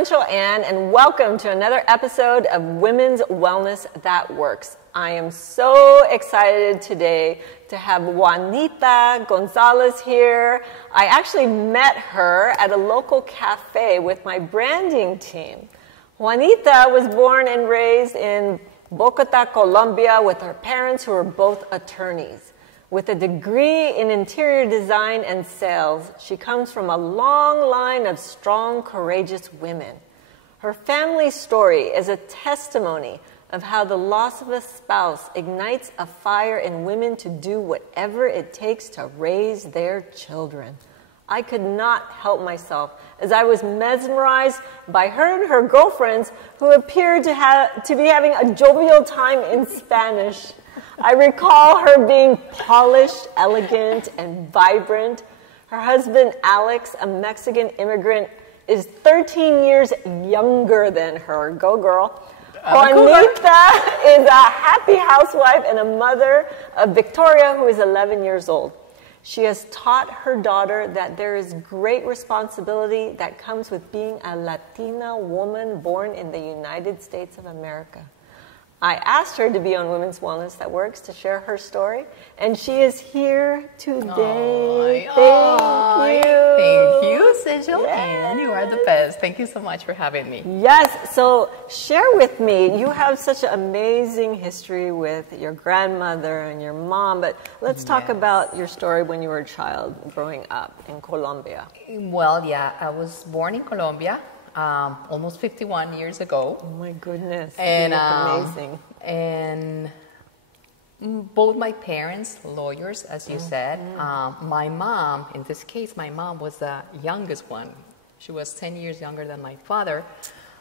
Essential Ann, and welcome to another episode of Women's Wellness That Works. I am so excited today to have Juanita Gonzalez here. I actually met her at a local cafe with my branding team. Juanita was born and raised in Bogota, Colombia, with her parents who were both attorneys. With a degree in interior design and sales, she comes from a long line of strong, courageous women. Her family story is a testimony of how the loss of a spouse ignites a fire in women to do whatever it takes to raise their children. I could not help myself as I was mesmerized by her and her girlfriends who appeared to be having a jovial time in Spanish. I recall her being polished, elegant, and vibrant. Her husband, Alex, a Mexican immigrant, is 13 years younger than her. Go, girl. Juanita is a happy housewife and a mother of Victoria, who is 11 years old. She has taught her daughter that there is great responsibility that comes with being a Latina woman born in the United States of America. I asked her to be on Women's Wellness That Works to share her story, and she is here today. Thank you. Thank you, Essential Yes. Ann. You are the best. Thank you so much for having me. Yes, so share with me. You have such an amazing history with your grandmother and your mom, but let's talk about your story when you were a child growing up in Colombia. Well, yeah, I was born in Colombia almost 51 years ago. Oh my goodness, And amazing. And both my parents, lawyers, as you said. My mom, in this case, my mom was the youngest one. She was 10 years younger than my father.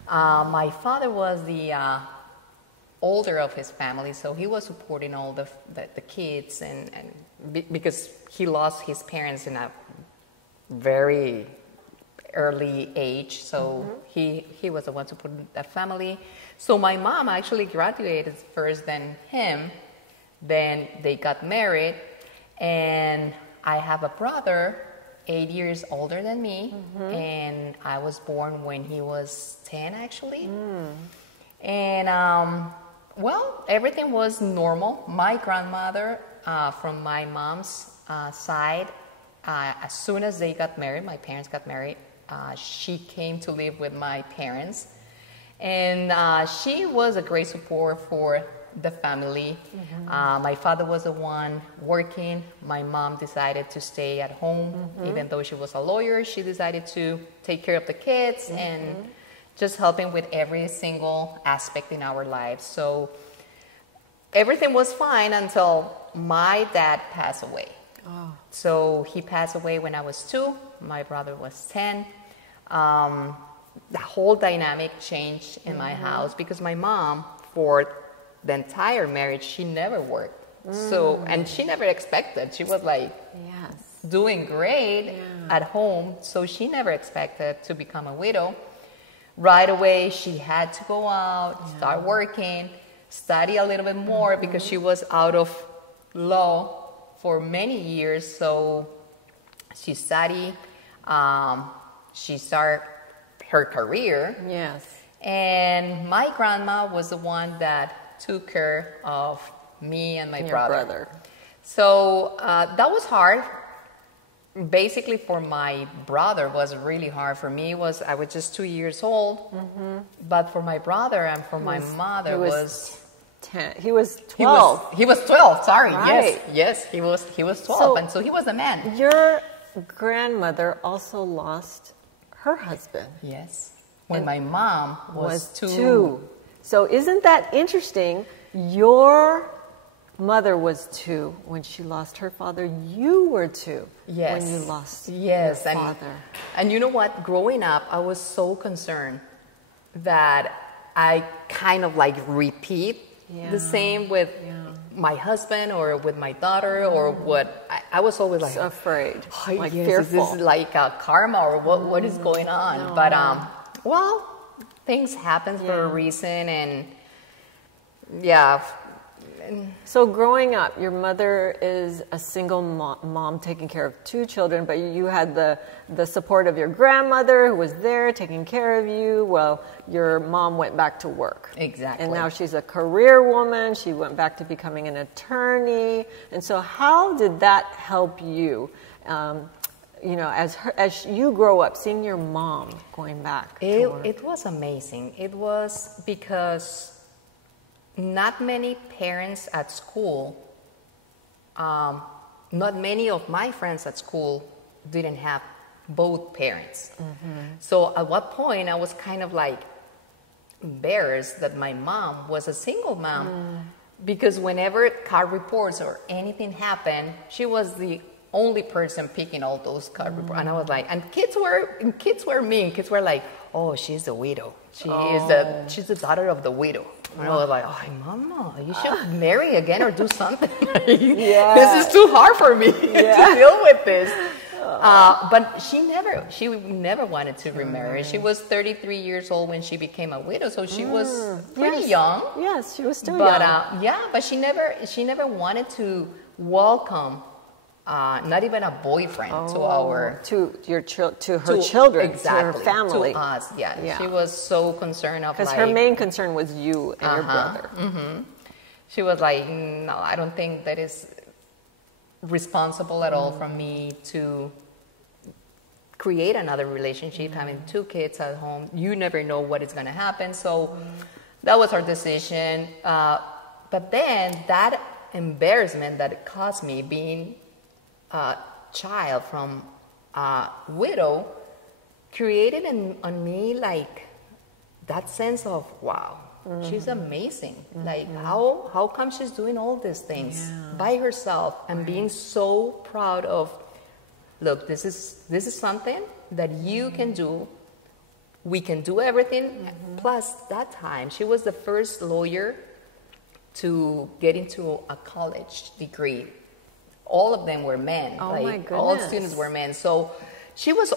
My father was the older of his family, so he was supporting all the kids, and because he lost his parents in a very early age, so he was the one to put that family. So my mom actually graduated first than him. Then they got married, and I have a brother 8 years older than me, and I was born when he was 10 actually. And well, everything was normal. My grandmother from my mom's side, as soon as they got married, my parents got married, she came to live with my parents, and she was a great support for the family. My father was the one working. My mom decided to stay at home. Even though she was a lawyer, she decided to take care of the kids and just helping with every single aspect in our lives. So everything was fine until my dad passed away. So he passed away when I was 2. My brother was 10. The whole dynamic changed in my house because my mom, for the entire marriage, she never worked. So, and she never expected. She was like doing great at home. So she never expected to become a widow. Right away, she had to go out, start working, study a little bit more because she was out of law for many years. So she studied, she started her career. And my grandma was the one that took care of me and my brother. So that was hard. Basically, for my brother was really hard. For me, I was just 2 years old. But for my brother and for my mother was 10. He was 12. He was 12. Sorry. Right. Yes. He was 12, So, and so he was a man. Your grandmother also lost her husband. Yes. When my mom was 2. 2. So isn't that interesting? Your mother was 2 when she lost her father. You were 2 when you lost your father. And you know what? Growing up, I was so concerned that I kind of like repeat the same with my husband or with my daughter or what. I was always like so afraid, like fearful. Is this like a karma or what is going on? No. But well, things happen for a reason, and So growing up, your mother is a single mom taking care of 2 children, but you had the support of your grandmother who was there taking care of you. Well, your mom went back to work. Exactly. And now she's a career woman. She went back to becoming an attorney. And so how did that help you, as you grow up, seeing your mom going back to work? It was amazing. It was because not many parents at school, not many of my friends at school didn't have both parents. So at what point I was kind of like embarrassed that my mom was a single mom, because whenever card reports or anything happened, she was the only person picking all those card reports. And I was like, and kids were mean. Kids were like, oh, she's a widow. She's the daughter of the widow. And I was like, oh, Mama, you should marry again or do something. This is too hard for me to deal with this. But she never wanted to remarry. She was 33 years old when she became a widow, so she was pretty young. Yes, she was still young. But she never wanted to welcome not even a boyfriend to her children, exactly, to her family, to us. Yeah. She was so concerned of because her main concern was you and your brother. She was like, no, I don't think that is responsible at all from me to create another relationship, having 2 kids at home. You never know what is going to happen. So that was our decision. But then that embarrassment that it caused me being a child from a widow created on me like that sense of, wow, she's amazing. Like how come she's doing all these things by herself and being so proud of, look, this is something that you can do. We can do everything. Plus that time she was the first lawyer to get into a college degree. All of them were men. Oh, my goodness. All students were men. So she was a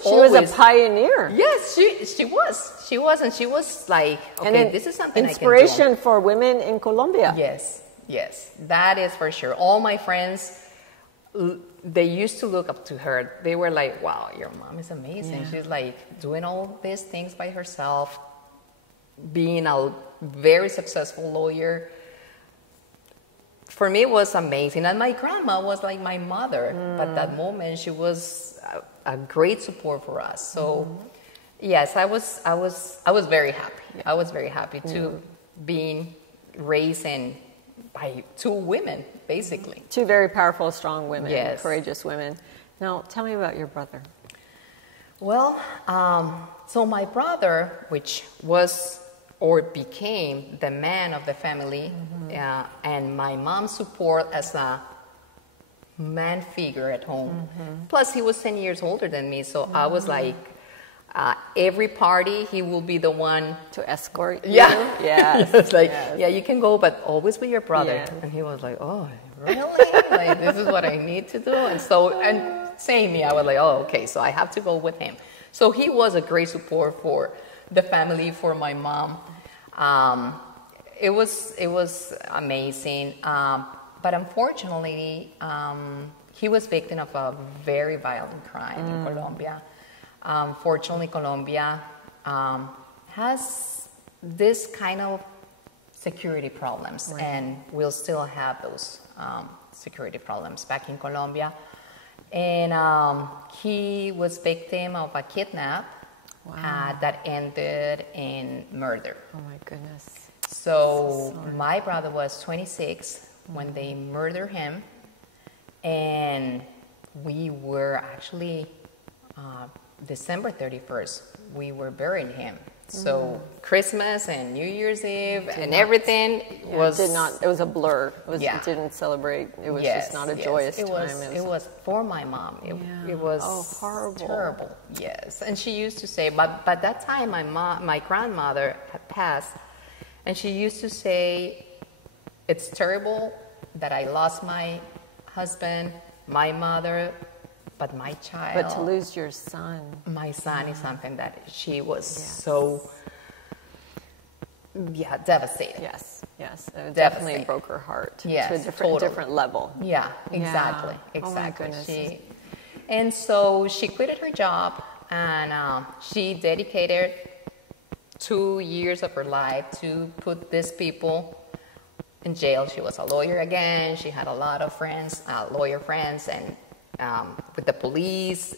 pioneer. Yes, she was. She was, and she was like, okay, this is something inspiration I can do. for women in Colombia. Yes, that is for sure. All my friends, they used to look up to her. They were like, wow, your mom is amazing. She's like doing all these things by herself, being a very successful lawyer. For me, it was amazing. And my grandma was like my mother. At that moment, she was a great support for us. So, yes, I was very happy. I was very happy to being raised by 2 women, basically. 2 very powerful, strong women, courageous women. Now, tell me about your brother. Well, so my brother, which was or became the man of the family, and my mom's support as a man figure at home. Plus, he was 10 years older than me, so I was like, every party, he will be the one to escort you. Yes. You can go, but always with your brother. And he was like, oh, really? Like, this is what I need to do? And so, and saying me, I was like, oh, okay, so I have to go with him. So he was a great support for the family, for my mom. It was amazing, but unfortunately, he was victim of a very violent crime in Colombia. Fortunately, Colombia has this kind of security problems, and we'll still have those security problems back in Colombia. And he was victim of a kidnap. That ended in murder. Oh my goodness. So my brother was 26 when they murdered him, and we were actually December 31st, we were burying him. So Christmas and New Year's Eve and everything was... it was a blur. It didn't celebrate. It was just not a joyous time. It was for my mom. It was horrible. Terrible. Yes. And she used to say, but by that time my grandmother had passed, and she used to say, it's terrible that I lost my husband, my mother, but my child. But to lose your son. My son is something that she was so Yeah, devastated. Yes, yes. It definitely Devastated. broke her heart Yes, to a different, totally. different level. Yeah, exactly, Yeah. Oh my exactly. goodness. And so she quitted her job, and she dedicated 2 years of her life to put these people in jail. She was a lawyer again. She had a lot of friends, lawyer friends, and with the police,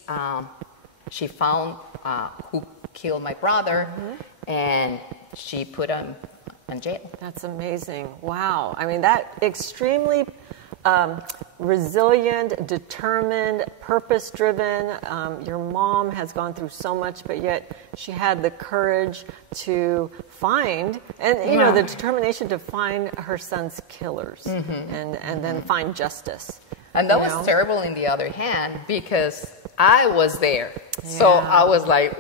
she found who killed my brother, and she put him in jail. That's amazing. Wow. I mean, that extremely resilient, determined, purpose-driven. Your mom has gone through so much, but yet she had the courage to find, and you know, the determination to find her son's killers, and then find justice. And that was terrible in the other hand, because I was there. So I was like,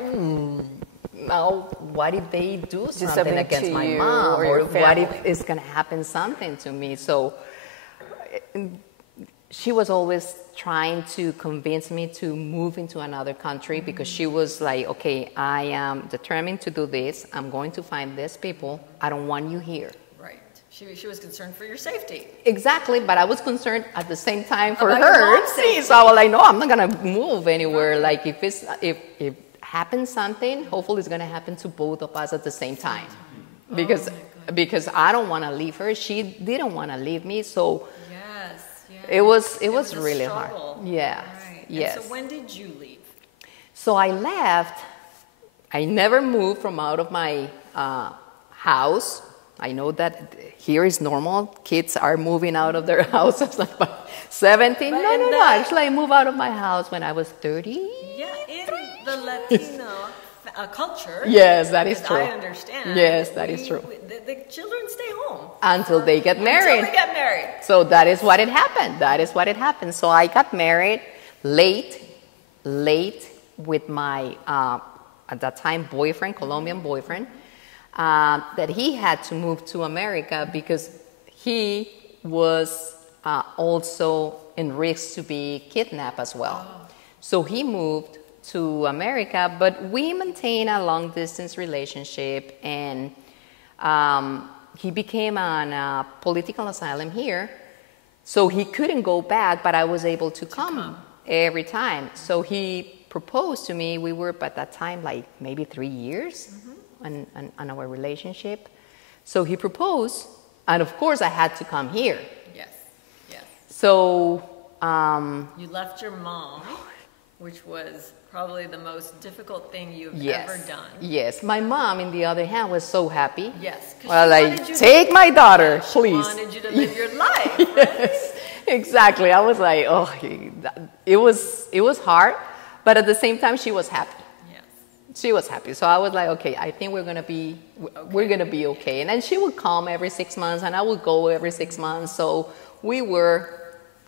now what if they do something against my mom? Or what if it's going to happen something to me? So she was always trying to convince me to move into another country, because she was like, okay, I am determined to do this. I'm going to find these people. I don't want you here. Right. She was concerned for your safety. Exactly, but I was concerned at the same time for About your her. mom's safety. So I was like, no, I'm not gonna move anywhere. Like if happens something, hopefully it's gonna happen to both of us at the same time, because I don't want to leave her. She didn't want to leave me. So it was really hard. Yeah. Right. Yes. And so when did you leave? So I left. I never moved from out of my house. I know that here is normal. Kids are moving out of their houses like by 17. But No. Actually, I moved out of my house when I was 30. Yeah, in the Latino culture. Yes, that is as true. I understand. Yes, that is true. The children stay home. Until they get married. Until they get married. So that is what it happened. That is what it happened. So I got married late with my, at that time, boyfriend, Colombian boyfriend, that he had to move to America because he was also in risk to be kidnapped as well. So he moved to America, but we maintained a long-distance relationship, and he became on a political asylum here, so he couldn't go back, but I was able to come every time. So he proposed to me. We were at that time like maybe 3 years on our relationship. So he proposed, and of course I had to come here. Yes. So you left your mom, which was probably the most difficult thing you've ever done. Yes. My mom, on the other hand, was so happy. Yes. Well, like, take my daughter, please. She wanted you to live your life. Yes, exactly. I was like, oh, it was hard, but at the same time, she was happy. Yes. She was happy. So I was like, okay, I think we're gonna be okay. And then she would come every 6 months, and I would go every 6 months. So we were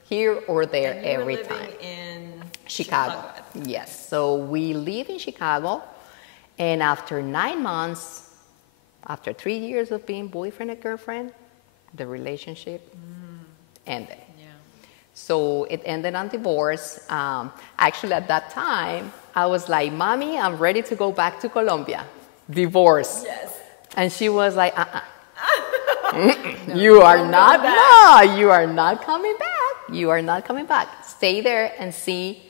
here or there And you every were living time. in Chicago. Yes. So we live in Chicago, and after 9 months, after 3 years of being boyfriend and girlfriend, the relationship ended. Yeah. So it ended on divorce. Actually, at that time, I was like, Mommy, I'm ready to go back to Colombia. Divorce. Yes. And she was like, you are not, no, you are not coming back. You are not coming back. Stay there and see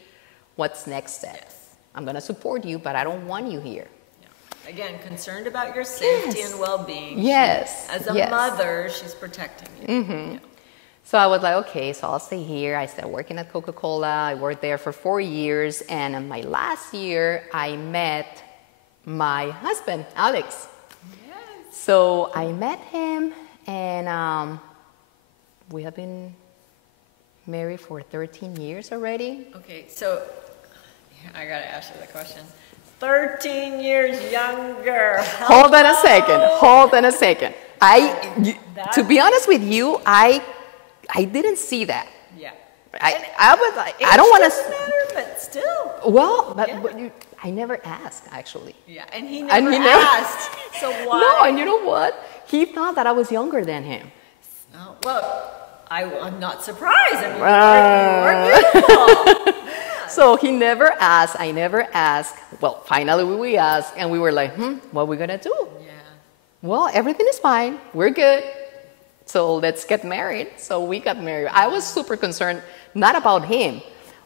what's next step. Yes. I'm going to support you, but I don't want you here. Yeah. Again, concerned about your safety and well-being. Yes. As a mother, she's protecting you. Yeah. So I was like, okay, so I'll stay here. I started working at Coca-Cola. I worked there for 4 years. And in my last year, I met my husband, Alex. Yes. So I met him, and we have been married for 13 years already. Okay, so I got to ask you the question. 13 years younger. Hold on a second. To be honest with you, I didn't see that. Yeah. I was like, I don't want to. Matter, but still. Well, but I never asked, actually. Yeah, and he never asked. So why? No, and you know what? He thought that I was younger than him. Oh, well, I'm not surprised. I mean, you are beautiful. Yeah. So he never asked. I never asked. Well, finally we asked, and we were like, what are we gonna do? Yeah. well, everything is fine. We're good. So let's get married. So we got married. I was super concerned, not about him,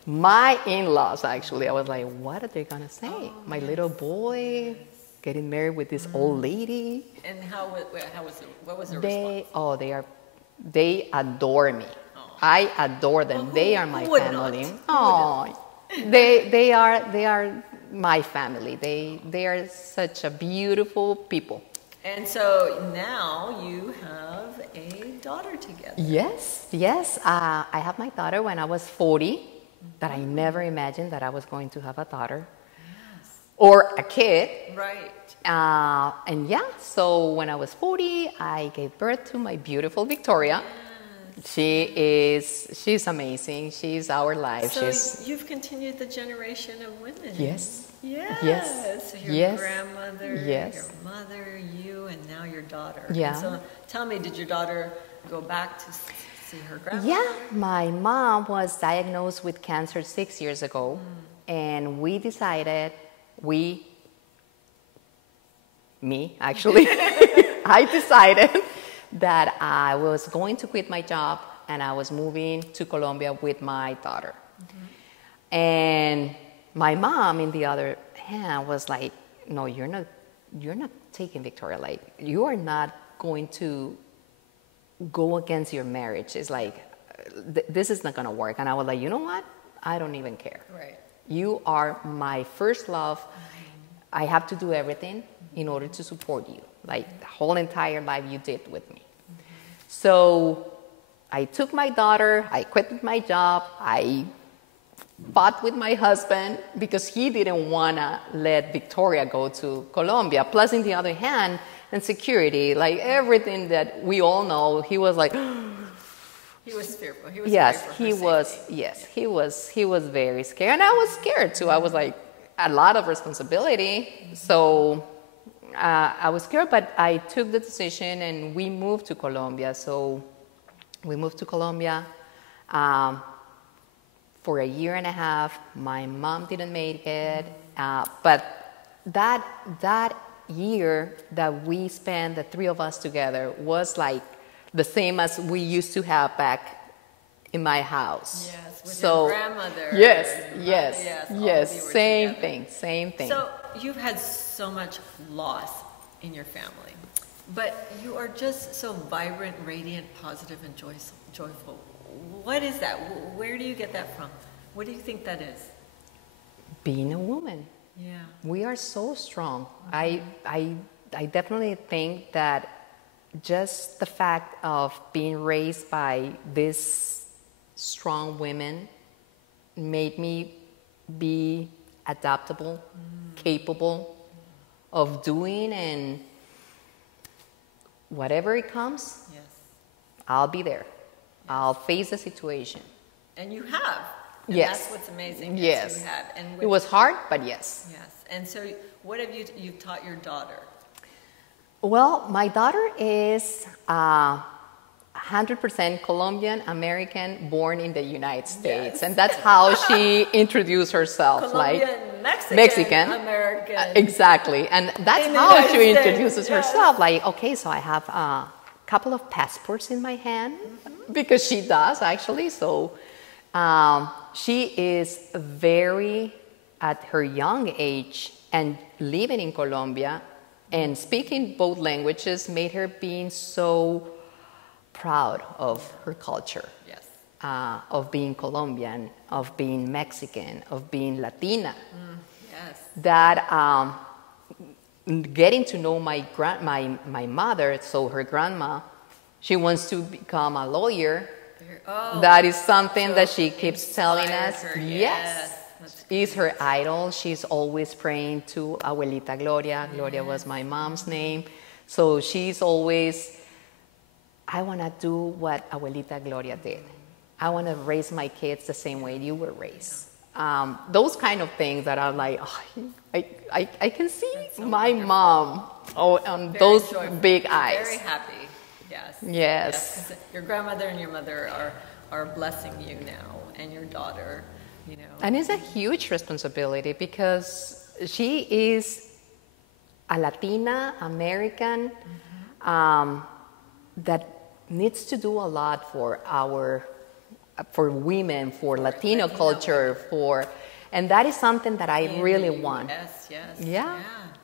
my in-laws, actually. I was like, what are they going to say? Oh, my yes. little boy getting married with this old lady. And what was their response? They adore me. Oh. I adore them. Well, they are my who would family. not? Oh, they are my family. They are such a beautiful people. And so now you have a daughter together. Yes. I have my daughter when I was 40, that I never imagined that I was going to have a daughter. Yes. Or a kid. Right. And yeah, so when I was 40, I gave birth to my beautiful Victoria. Yes. She's amazing. She's our life. So you've continued the generation of women. Yes. Yes. So your Yes. grandmother, Yes. your mother, you, and now your daughter. Yeah. And so tell me, did your daughter go back to see her grandmother? Yeah, my mom was diagnosed with cancer 6 years ago, and we decided, me actually, I decided that I was going to quit my job and I was moving to Colombia with my daughter. And my mom, in the other hand, was like, no, you're not taking Victoria. Like, you are not going to go against your marriage. It's like, this is not going to work. And I was like, you know what? I don't even care. Right. You are my first love. I have to do everything in order to support you. Like, the whole entire life you did with me. So I took my daughter, I quit my job, I fought with my husband because he didn't want to let Victoria go to Colombia. Plus, in the other hand, and security, like everything that we all know, he was like, he was fearful. He was yes, afraid for he her was. safety. Yes, he was very scared, and I was scared too. I was like, a lot of responsibility, so I was scared. But I took the decision, and we moved to Colombia. So we moved to Colombia. For a year and a half, my mom didn't make it, but that year that we spent, the three of us together, was like the same as we used to have back in my house. Yes, with so, your grandmother. Yes, all yes, of you were same together. thing, same thing. So you've had so much loss in your family, but you are just so vibrant, radiant, positive, and joyful. What is that? Where do you get that from? What do you think that is? Being a woman. Yeah. We are so strong. I definitely think that just the fact of being raised by these strong women made me be adaptable, capable of doing, and whatever it comes, Yes. I'll be there. I'll face the situation. And you have. And Yes. That's what's amazing. is Yes. You have. And It was hard, but yes. Yes. And so, what have you've taught your daughter? Well, my daughter is 100% Colombian American, born in the United States, Yes. and that's how she introduced herself. Colombian, like Mexican, American. Exactly, and that's In the how United she States, introduces yes. herself. Like, okay, so I have a couple of passports in my hand, because she does actually. So she is very, at her young age, and living in Colombia and speaking both languages made her being so proud of her culture. Yes. Of being Colombian, of being Mexican, of being Latina. Yes. That getting to know my mother, so her grandma, she wants to become a lawyer. Oh, That is something so that she keeps telling inspired us. her, Yes. That's Is her idol. She's always praying to Abuelita Gloria. Gloria was Yes. my mom's name. So she's always, I want to do what Abuelita Gloria did. I want to raise my kids the same way you were raised. Those kind of things that are like, oh, I can see so my wonderful. mom on very those joyful. big eyes. Very happy. Yes. Yes. 'Cause your grandmother and your mother are blessing you now, and your daughter, you know. And it's a huge responsibility because she is a Latina American that needs to do a lot for women, for Latino culture, and that is something that I really want. Yes, yes. Yeah.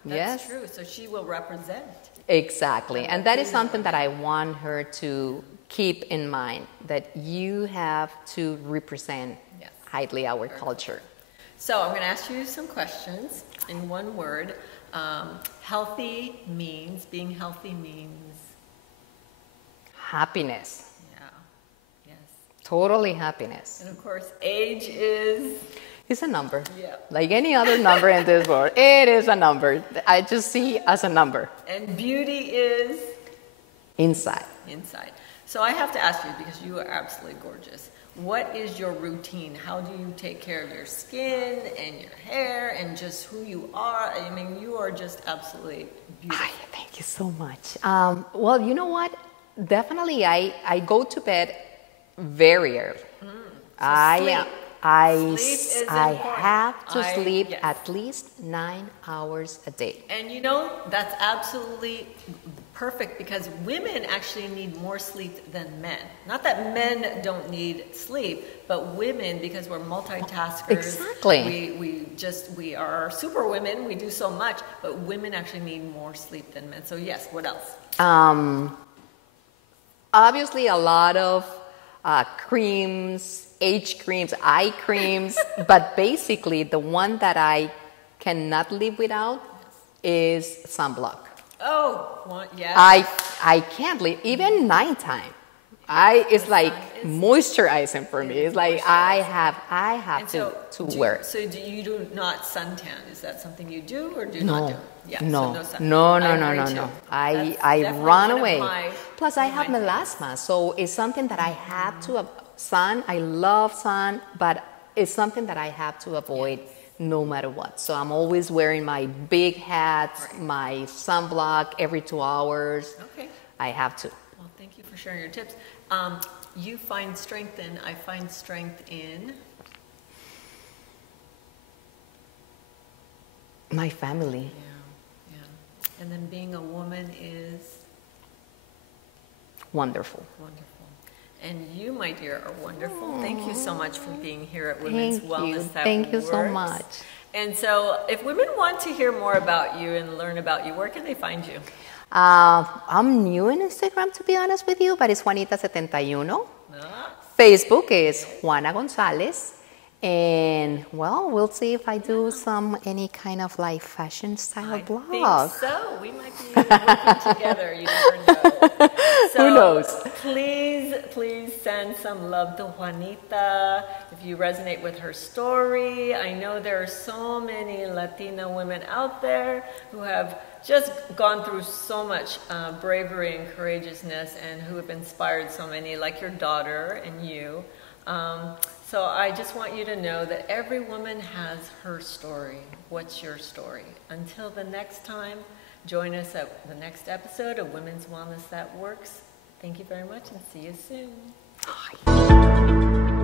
That's true. So she will represent. Exactly. And that is something that I want her to keep in mind, that you have to represent highly our culture. So I'm going to ask you some questions in one word. Being healthy means? Happiness. Yeah. Yes. Totally happiness. And of course, age is? It's a number. Yeah. Like any other number in this world. It is a number. I just see as a number. And beauty is? Inside. Inside. So I have to ask you, because you are absolutely gorgeous, what is your routine? How do you take care of your skin and your hair and just who you are? I mean, you are just absolutely beautiful. Thank you so much. Well, you know what? Definitely, I go to bed very early. I have to sleep at least 9 hours a day. And you know, that's absolutely perfect, because women actually need more sleep than men. Not that men don't need sleep, but women, because we're multitaskers. Exactly. We are super women. We do so much, but women actually need more sleep than men. So yes, what else? Obviously, a lot of creams, age creams, eye creams, but basically the one that I cannot live without is sunblock. Oh, yeah. I can't live, even nighttime. It's like moisturizing for me. It's like I have to wear it. So you do not suntan? Is that something you do or do not do? Yeah, no, so no. I run away. Plus, I have melasma, so it's something that I have to. Sun, I love sun, but it's something that I have to avoid no matter what. So I'm always wearing my big hats, my sunblock every 2 hours. Okay. I have to. Well, thank you for sharing your tips. You find strength in, I find strength in? My family. Yeah. And then being a woman is? Wonderful. Wonderful. And you, my dear, are wonderful. Thank you so much for being here at Women's Wellness That Thank you Works. so much. And so if women want to hear more about you and learn about you, where can they find you? I'm new on Instagram, to be honest with you, but it's Juanita71. Facebook is Juana Gonzalez. And, well, we'll see if I do any kind of like fashion style blog. I think so. We might be working together. You never know. So who knows? Please send some love to Juanita if you resonate with her story. I know there are so many Latina women out there who have just gone through so much bravery and courageousness, and who have inspired so many, like your daughter and you. So I just want you to know that every woman has her story. What's your story? Until the next time, join us at the next episode of Women's Wellness That Works. Thank you very much, and see you soon. Bye.